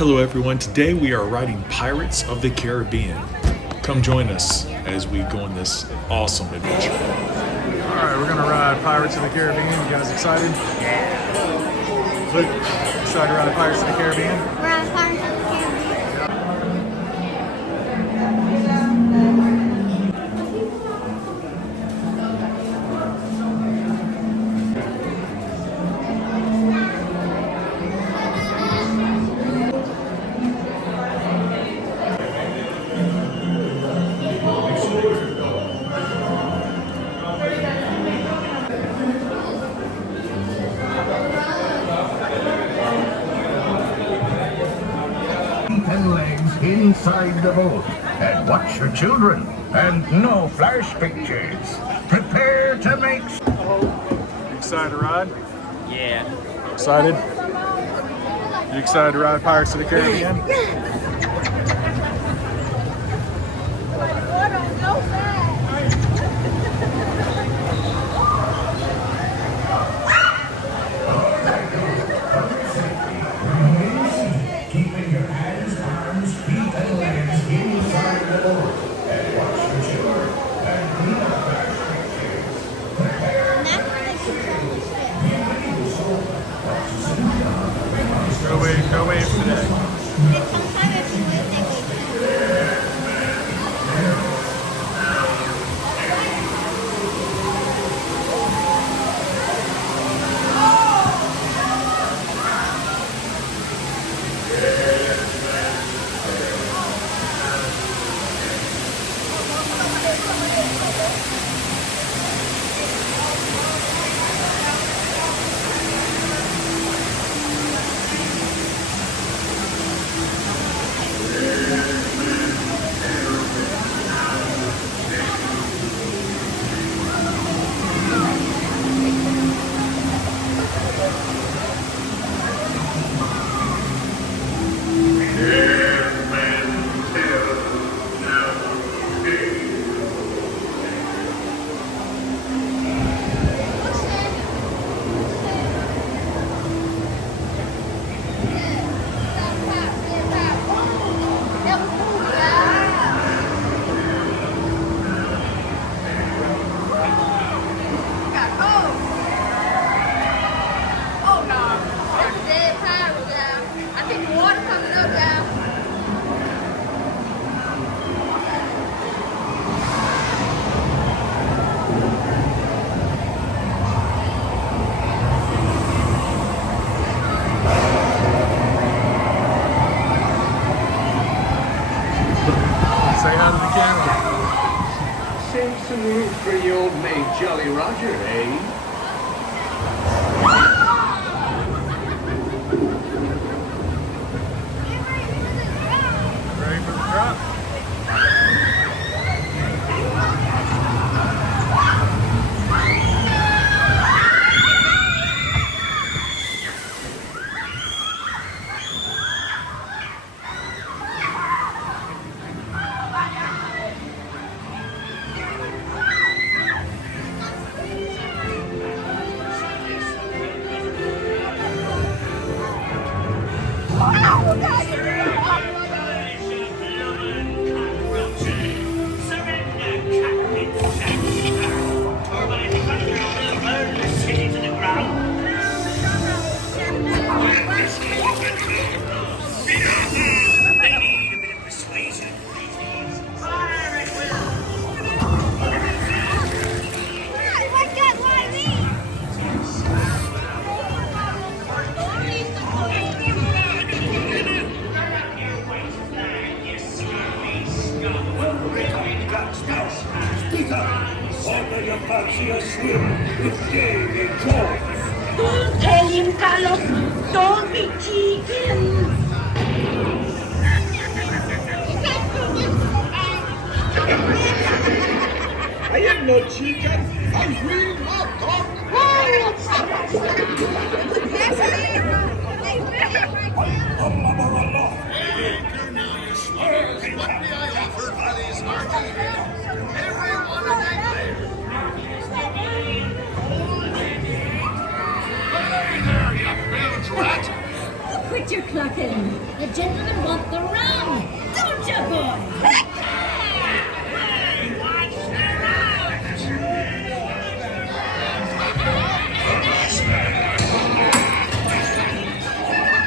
Hello, everyone. Today we are riding Pirates of the Caribbean. Come join us as we go on this awesome adventure. All right, we're gonna ride Pirates of the Caribbean. You guys excited? Yeah. Luke, excited to ride Pirates of the Caribbean? Ride Pirates of the Caribbean. And legs inside the boat. And watch your children. And no flash pictures. Prepare to make... You excited to ride? Yeah. Excited? You excited to ride Pirates of the Caribbean? Keeping your hands, arms, feet, and legs inside the boat. And watch your children. And no flash pictures. Prepare Go wave today. Say hi to the camera. Save some room for your old mate Jolly Roger, eh? Ready for the drop? Don't tell him, Carlos. Don't be cheeky. I am no chicken. I will not talk. Anchor now, you smugglers. What may I offer for these hearty heads? Everyone an egg there. Hey there, you bilge rat. Quit you're clucking. The gentlemen want the rum. Don't you, boy?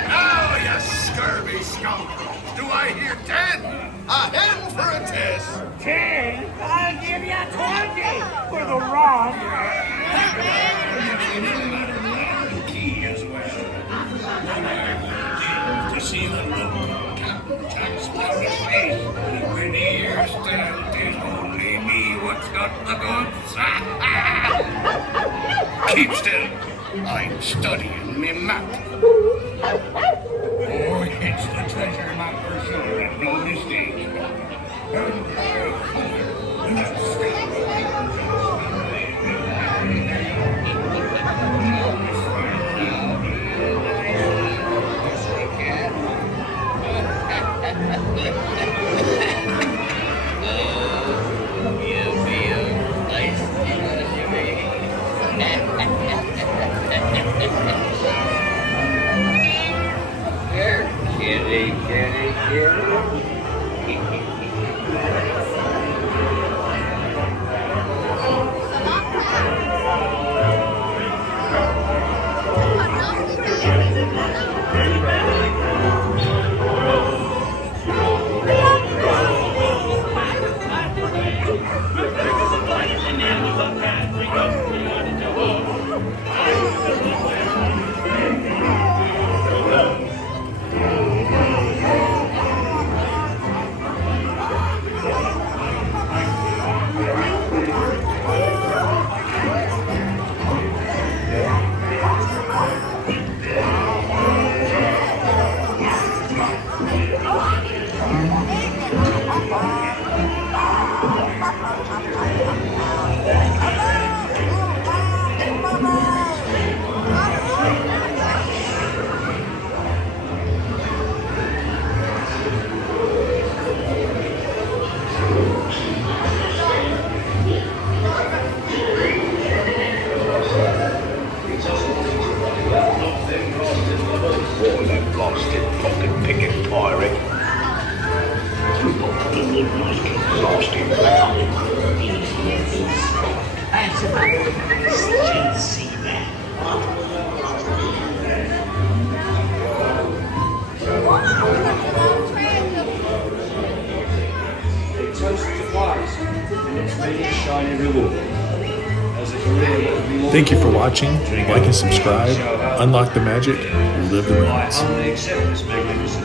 Now, you scurvy scoundrel! Do I hear 10? A hand for a test! 10? I'll give you 20 for the wrong. Key as well. To see the look Jack's his face when the ear stands is only me what's got the goods. Keep still. I'm studying me map. Oh, it's the treasure map for sure, and no mistake. Thank you for watching. Like and subscribe. Unlock the magic. Live the moments. I humbly accept this magnificent